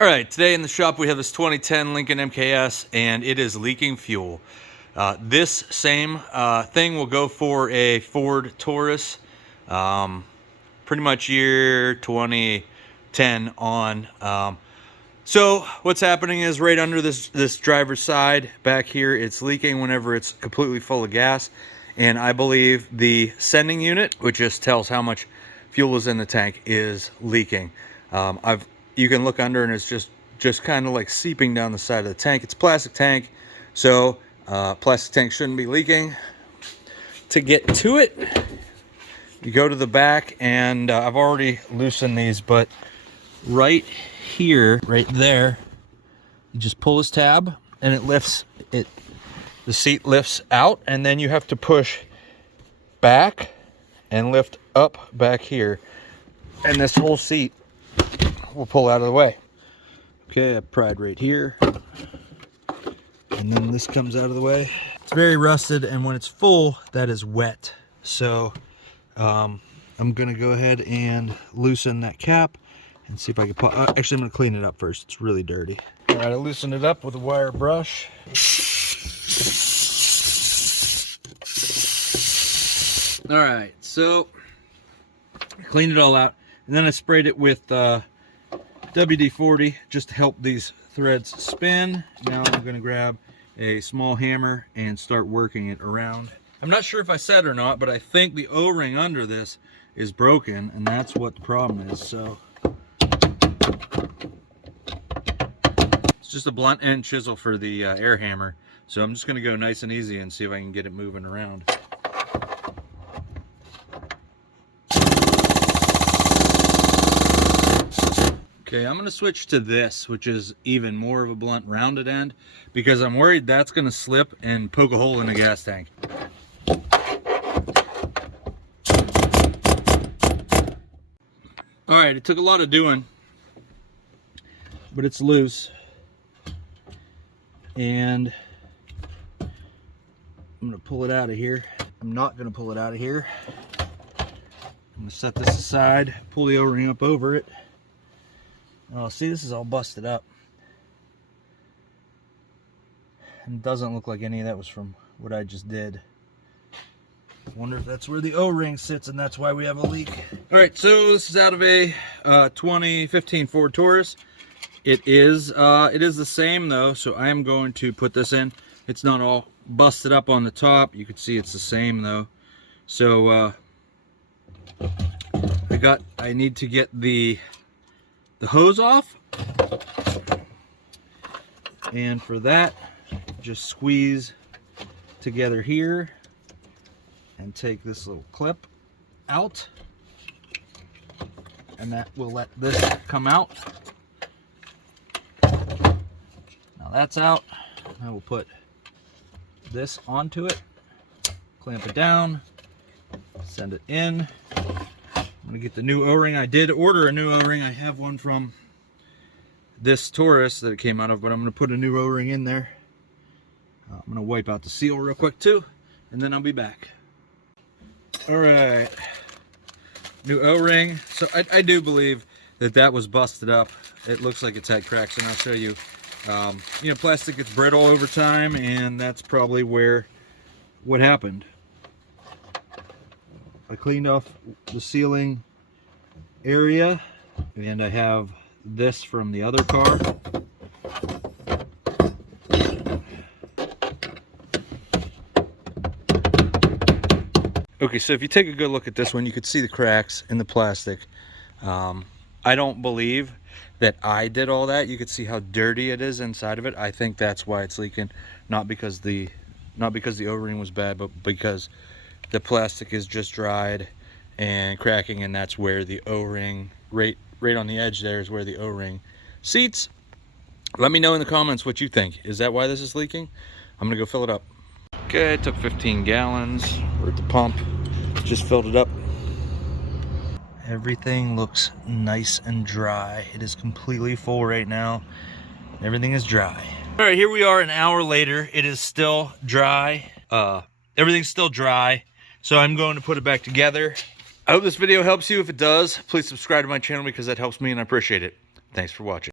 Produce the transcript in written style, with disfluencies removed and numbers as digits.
All right, today in the shop we have this 2010 Lincoln MKS and it is leaking fuel. This same thing will go for a Ford Taurus, pretty much year 2010 on. So what's happening is right under this driver's side back here, it's leaking whenever it's completely full of gas. And I believe the sending unit, which just tells how much fuel is in the tank, is leaking. You can look under and it's just kind of like seeping down the side of the tank. It's a plastic tank, so plastic tank shouldn't be leaking. To get to it, you go to the back, and I've already loosened these, but right here, right there, you just pull this tab and it lifts it. The seat lifts out, and then you have to push back and lift up back here, and this whole seat will pull out of the way. Okay, I pried right here, and then this comes out of the way. It's very rusted, and when it's full, that is wet. So I'm gonna go ahead and loosen that cap and see if I can put, actually I'm gonna clean it up first. It's really dirty. All right, I loosened it up with a wire brush. All right, so I cleaned it all out, and then I sprayed it with WD-40 just to help these threads spin. Now I'm going to grab a small hammer and start working it around. I'm not sure if I said or not, but I think the O-ring under this is broken, and that's what the problem is. So it's just a blunt end chisel for the air hammer. So I'm just going to go nice and easy and see if I can get it moving around. Okay, I'm going to switch to this, which is even more of a blunt rounded end, because I'm worried that's going to slip and poke a hole in the gas tank. All right, it took a lot of doing, but it's loose. And I'm going to pull it out of here. I'm not going to pull it out of here. I'm going to set this aside, pull the O-ring up over it. Oh, see, this is all busted up. And it doesn't look like any of that was from what I just did. I wonder if that's where the O-ring sits, and that's why we have a leak. All right, so this is out of a 2015 Ford Taurus. It is the same though, so I am going to put this in. It's not all busted up on the top. You can see it's the same though. So I need to get the hose off, and for that just squeeze together here and take this little clip out, and that will let this come out. Now that's out. I will put this onto it, clamp it down, send it in. I'm going to get the new O-ring. I did order a new O-ring. I have one from this Taurus that it came out of, but I'm going to put a new O-ring in there. I'm going to wipe out the seal real quick too, and then I'll be back. All right, new O-ring. So I do believe that was busted up. It looks like it's had cracks, and I'll show you. You know, plastic gets brittle over time, and that's probably what happened. I cleaned off the sealing area, and I have this from the other car. Okay, so if you take a good look at this one, you could see the cracks in the plastic. I don't believe that I did all that. You could see how dirty it is inside of it. I think that's why it's leaking, not because the O-ring was bad, but because the plastic is just dried and cracking, and that's where the O-ring, right on the edge there, is where the O-ring seats. Let me know in the comments what you think. Is that why this is leaking? I'm gonna go fill it up. Okay, it took 15 gallons. We're at the pump, just filled it up. Everything looks nice and dry. It is completely full right now. Everything is dry. All right, here we are an hour later. It is still dry. Everything's still dry. So I'm going to put it back together. I hope this video helps you. If it does, please subscribe to my channel because that helps me and I appreciate it. Thanks for watching.